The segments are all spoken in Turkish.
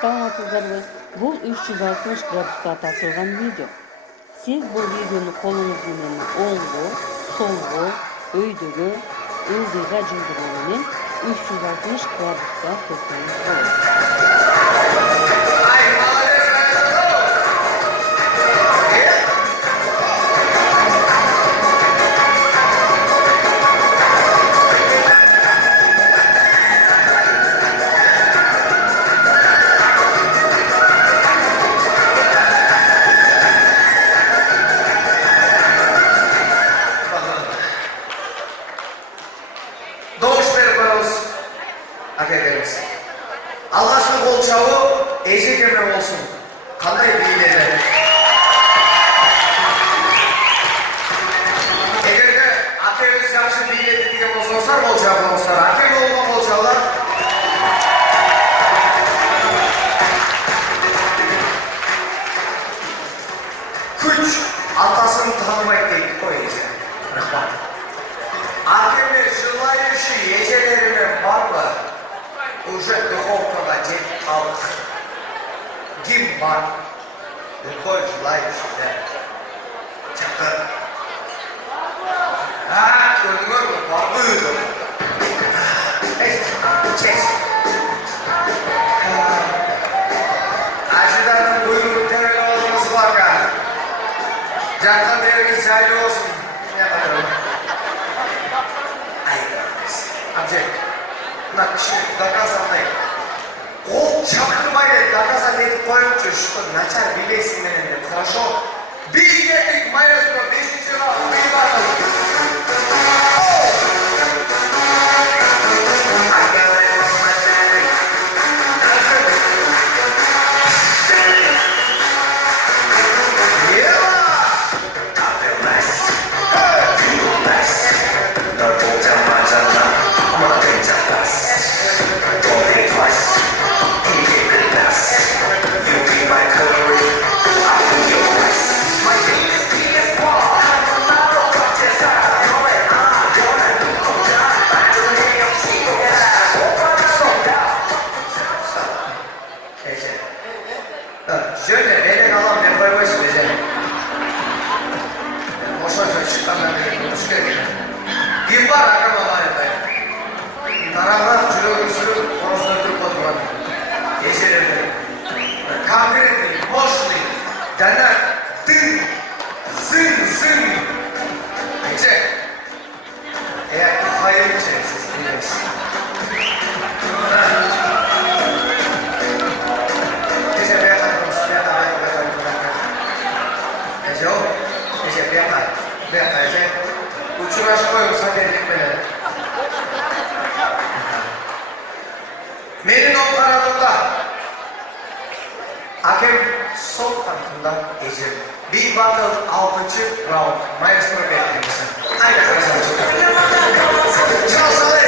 Саламатсыздарбы? Бул 360 градуска тартылган видео. Сиз бул видеону колуңуз менен оңго, солго, өйдөгө, ылдыйга жылдыруу менен 360 градуска көрсөңүз болот. Алғашқы қол шабу Эжекеме болсын. Қандай биледі? Егерде акеңіз жақсы биледі деген болсаңыздар, қол шабыңыздар. Акең болған қол шабулар. Күч атасын танымайды дейді қой Эже. Рахмат. Акеме желающий ежелерімен барлы уже духовного жетіп қалдық. Кім бар? Любой желающий, да? Чақыр. Көрдіңіз бе? Барды үйді. Чеш. Ажыдардың бұйырып терек олыңыз бар ға. Жатқан беріңіз жайлы olsun. Амжет. На кішілік доказанный. Ол шаптырмайды, доказан етіп қойымшы, что начар билейсің менен деп. Хорошо? Билетик, маэстро, 5-ші раунд, билбатыл. Şöyle elin alan ben koymayı söyleyeceğim. Boşa çıkanlar benim hoş geldin. Kim var akama var efendim. Taraflar cürüğün sürüp konusunda Türk oturmak. Yeşilirdi. Kangretli, boşlu, dener, dın, zın. Geçecek. Eğer hayır içeceksiniz, biliriz. Uçuraşma yoksa belirtmeleri. Menin o kanadında hakem sol tarafında Ece. Bir battle 6. round. Maestro beklemesi. Aynı kazanacak. Çalsalı.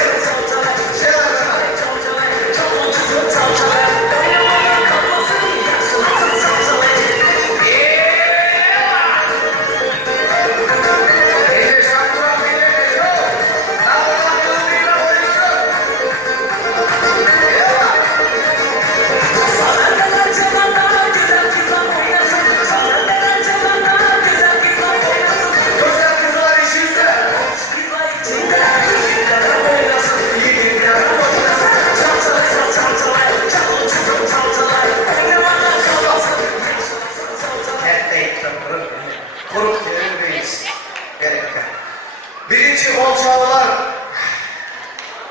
Birinci olçalılar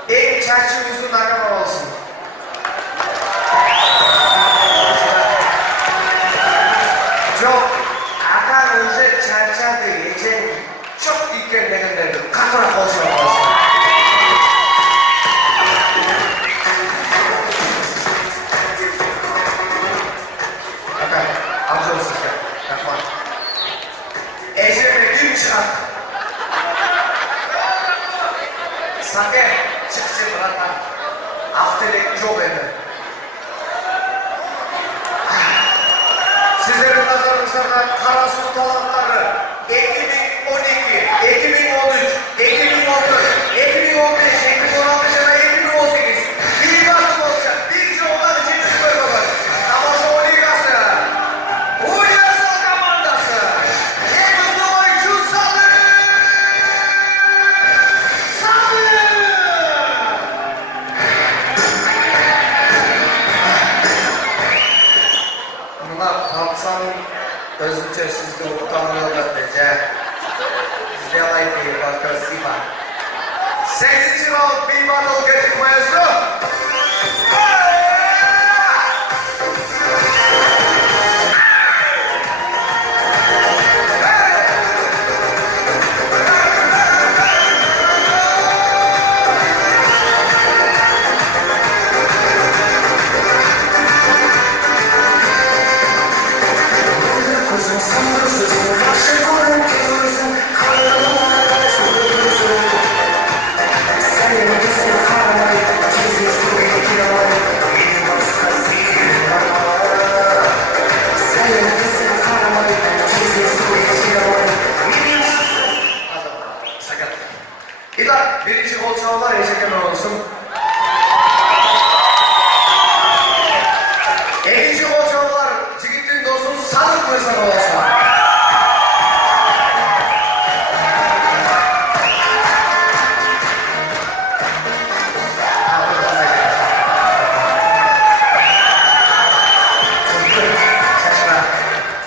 en çerçi uzun akama olsun. Çok akan önce çerçerde geçen çok ilgilenenlerdir. Katıra olçalı olsun. Akan, amca olsun ya. Yapma. Ece'me kim çıkart? Sake çıksın bırakma. Haftelik çok önemli. Sizlerin nazarınızda Karasu talantları 2012, 2013, 2014, 2015, 2016 ve 2018 bir bakım olacak. Bir şey olan için bir bölüm var. Özümce sizde utanmıyorlar bence. Сделайте его красиво. 8. round bir battle getting maestro. İlk birinci kolçalar eşekeme olsun. İkinci kolçalar Cigit'in dostun Sadık Mırsak olsun.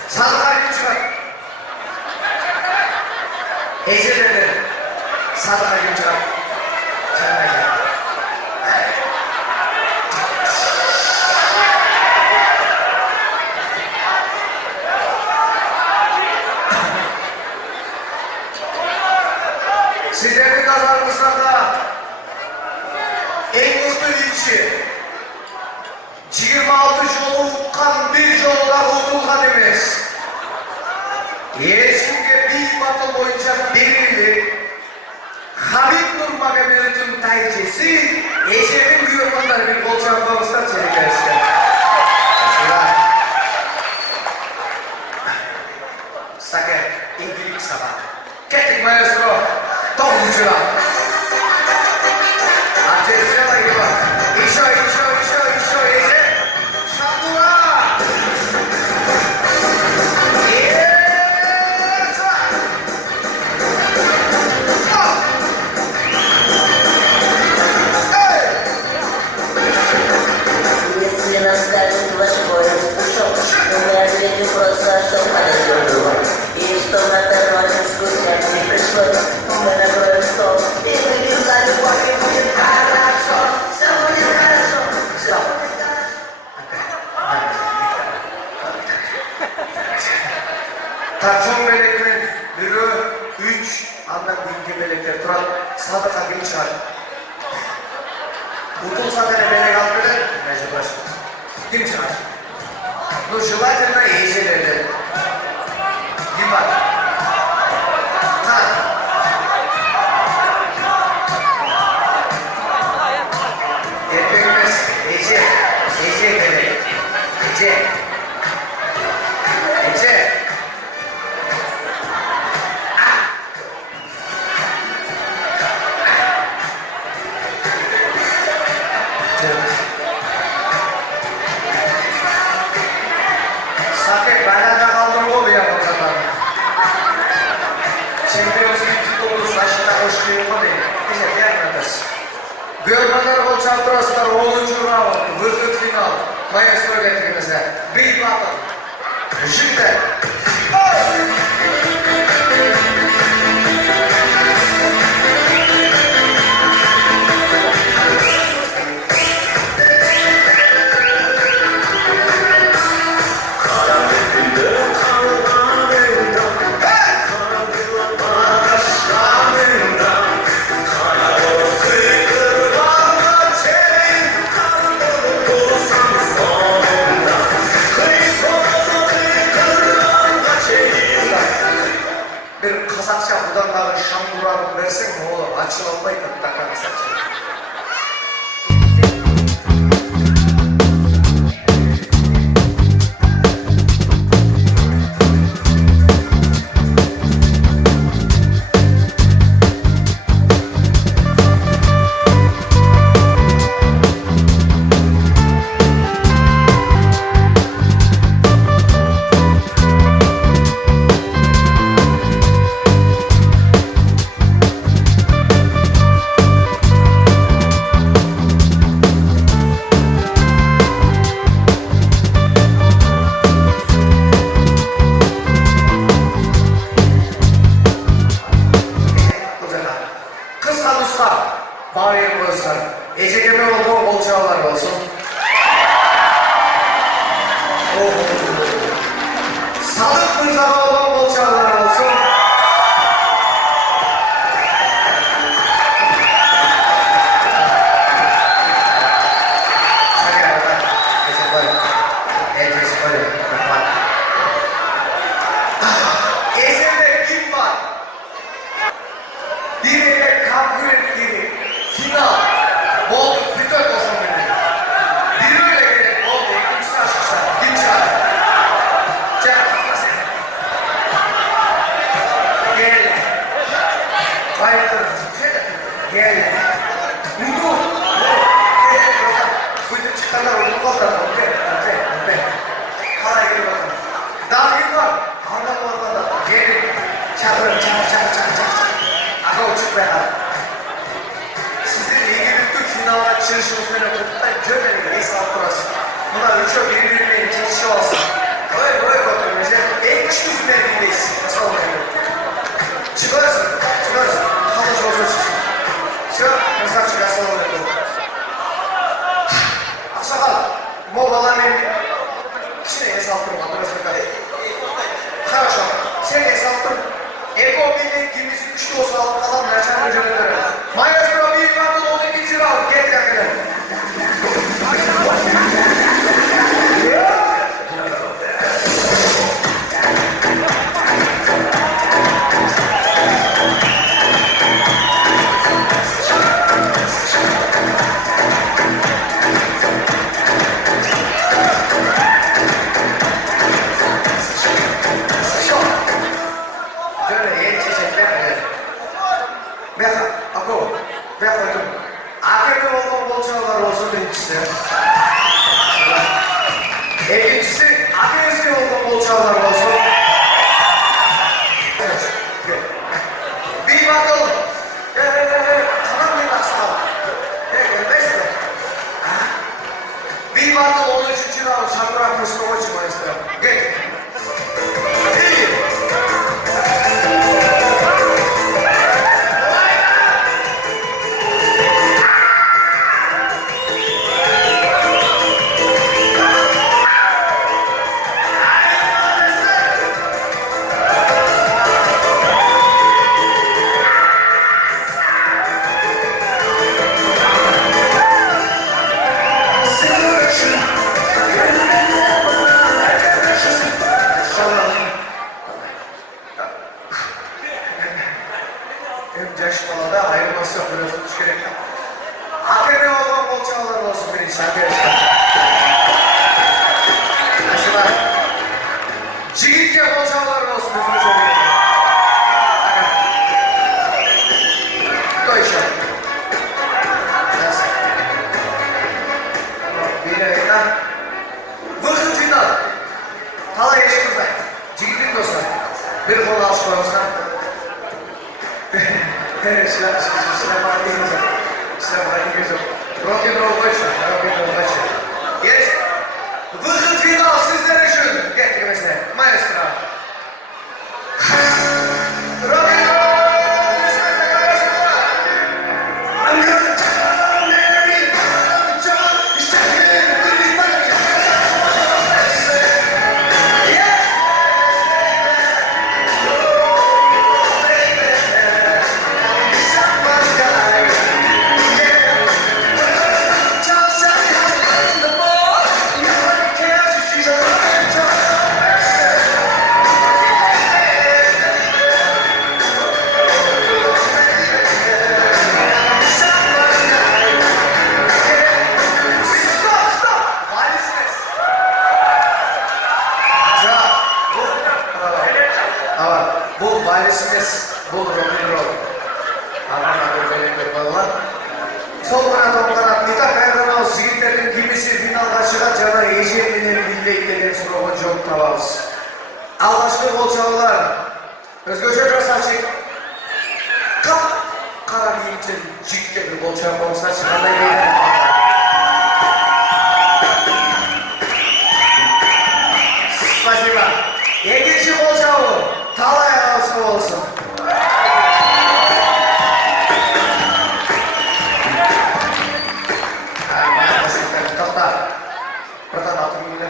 Sadık Aygünçak. Ece'de Sadık Aygünçak. Sizlerin nazarınızda en mutlu ilçi 26 yolu utkan bir yolda unutulgan emez. Yeşilge bir batıl boyunca belirli Habib Nurmagomedov'un taycesi Eşe'nin buyurmanları bir kol çarpmamışlar çeliklersin. Sakın ilgilik sabah. Kettik maestro. 9. round. Atención ahí va. Işo, Eşe. Şandura. Если наставит вашего распушок, то мы ответим просто, что подойдем. И что на дороге скучать не пришлось, мы накроем стол. И выпьем за любовь, и будет хорошо. Все будет хорошо. Все будет хорошо. Tarçon meleklerin biri 3 andan dingi melekler turan Sadık Aygünçak. Утул сатане melek altında nece başı. Kim çıkar? Ну, желательно Ece'lerden. Kim var? Ha. Erkekimiz Ece melek. Ece. Sakın bana kaldım o bir yapacaklar. Şempiyonuz titulunu saçına hoş geldin mi? Teşekkür ederim. Görmeler o çaprazlar 10. round, vıhıt final. Maestro getirinize. Bir battle. Şimdi. Sadık Mırzalı olan bol çağlar olsun. Ezelde kim var? Biriyle kavga ettiğini, final, bol bütün olsun beni. Biriyle gerek bol değil, kimse aşkışlar, kim çağır? Çek kafası. Gel. Bayıldır, gel. Mutlu. Bütün çıkanlar onu koldan, okey. Hala gel bakalım. Daha kim var? Hala orada. Gel. Çakır, çak. Aga uçuk be ha. Sizin ilgili Türk finalına çalışıyorsunuz beni kutlar. Cömert'in reis altırası. Bunlar üçü birbirine ikinci olsun. Böyle bakıyorum önce. En güçlüsün elindeyiz. Nasıl olmuyor? Çıkarsın. Kalıcı olsun çıksın. Все, красавчик, assalamu alaikum. Aksakal, Moğol'dan benim içine hesaplarım, hatırlasın kadar. Хорошо, sen hesaplarım. Ego birliğin gemisi güçlü olsa alıp kalan merçen mücadele. Maestro bir mantılı 12. round, get yakını. İkincisi, Akdeniz'de olduğum bol çağlar olsun. Bir bakalım. Tamam bir baksana. Neyse. Bir bakalım 13. round şampiyon Mustafa Çımayıs'ta. Gel. İyi. Caşmalada ayrılması yok. Biraz uç gerek yok. AKP olan bol çağlar olsun bir insan. Mesela Cigitke bol çağlar olsun. Üzülü çok iyi. Koy şu an. Bir yayına. Vırkın final. Tala geçimizde. Cigit'in dostlar. Bir kol alışmalarımızdan. Рок-н-ролл точно. Есть? Выход в финал, sizler için. Getirmesine. Maestro. Bu valisimiz, bu rock'n'roll. Aman adı böyle balılar. Sol kanat Nita Ferranos, Jigitlerin gemisi finalda çıkan cana Ejemli'nin birliklerin sınavı çok tavaz. Allah'ışlı bol çağlar. Özgürce Krasaçık. Kap kara giyince Jigitlerin bol çağlar olsa çıkanlar geyler. Spasiba. Yeginci bol çağlar. Talay arası olsun. Pertama aku ini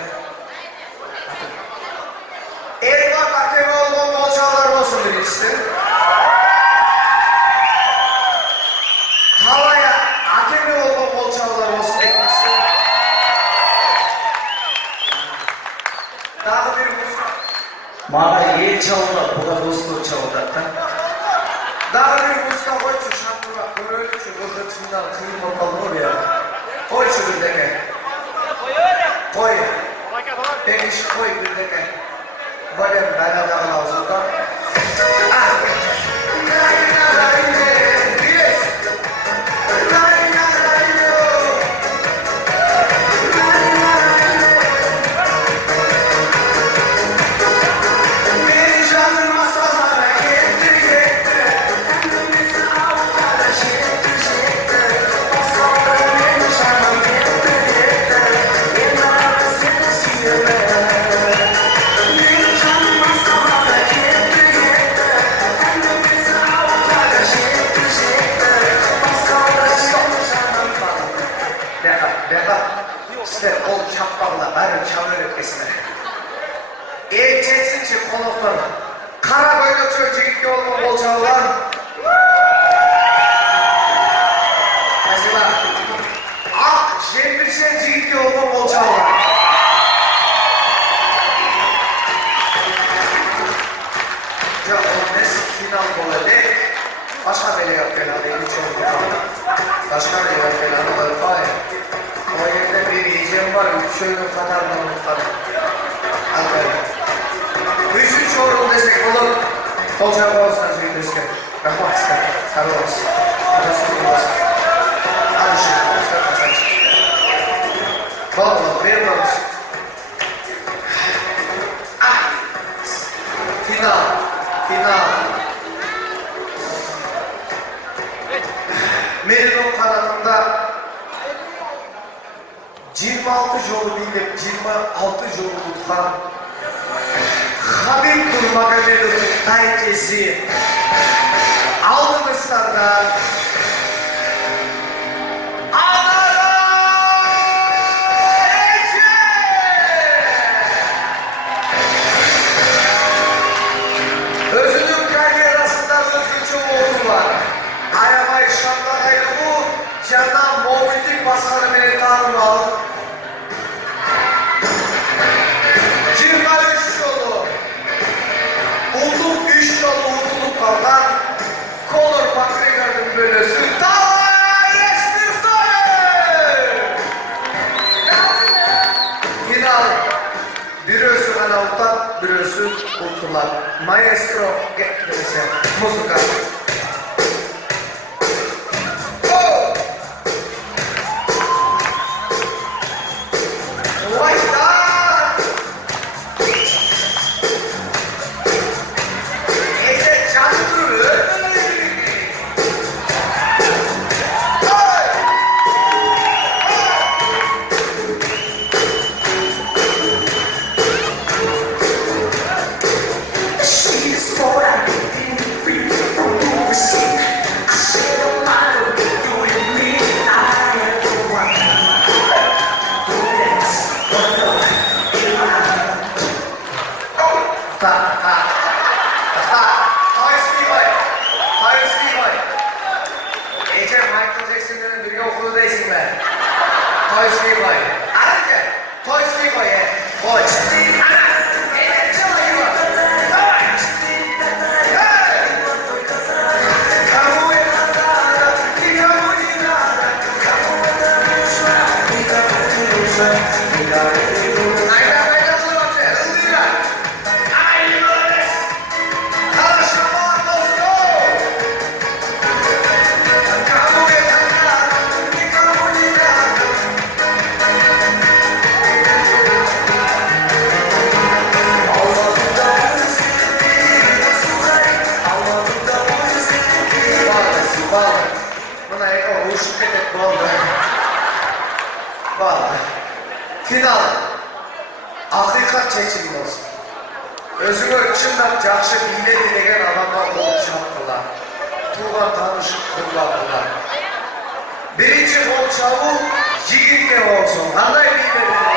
Bana yer çaldı, bu da dostluğu çaldı. Daha bir muska koy şu şampura, böyle şu gırgırtından kıyım ortalığı oraya. Koy şu bir deke. Koy. Peki şu koy bir deke. Böyle ben adamın ağzından. Ah! İşte o çaplarla benim çamur ötkesine. Erkeksince konuklarına. Kara böyle çocuk yolun bol çağlar. Mesela ak jembirşen cigit yolun bol çağlar. Ya o nesi final böyle değil. Başka bile yok falan değil. Hiç yok. Başka bile yok falan. Böyle falan. O yerde bir yiyeceğim var, şöyle katardan mutlaka. Aferin. 3-3 oğlum desek olur. Olacak olsun çekilirken. Rahmat ister. Sağ olasın. Hadi şimdi. Sıkıntı saç. Vallahi verin olsun. Final. Final. Meridon kanalında 26 yolu bilip 26 yolu tutan Habib Nurmagomedov'un taycesi Almanistan'da özünün karyerasında özgürçü oldu var. Arabayı şanlarıyla bu candan mobillik basarı beni tanım aldı. 23 yolu Ulduk 3 yolu Ulduk kalkan Conor McGregor'ın bölüsü Talha Yestirsoy! Final birisi kanaldan birisi kurtulan Maestro getirirse müzika. Final hakikat seçimi olsun. Özünü çınlap жақсы biledi деген adamlar olup çaptılar. Tuğan tanış kırladılar. Birinci kol çavu yigitke olsun. Kanday bilmediler.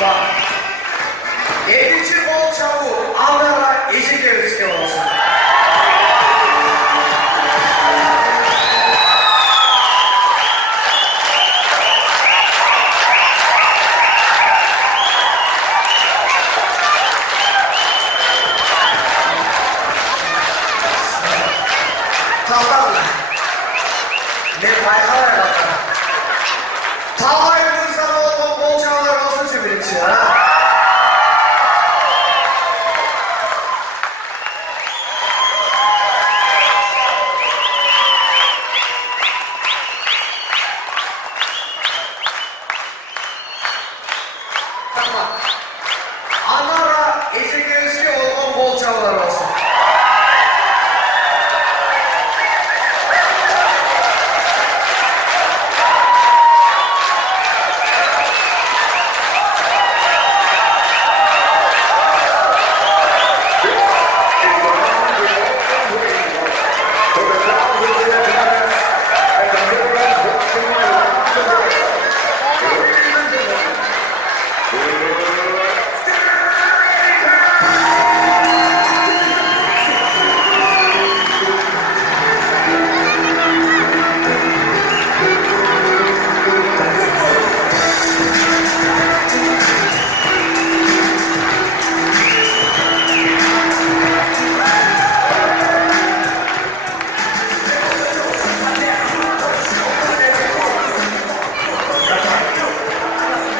Bak. 7. bol çabu Anlara Ejikevski olsun. Tamam. Ne baykalar bakalım. Tavay Bursa'da olan bol çabular olsun cümleci ha. Tamam.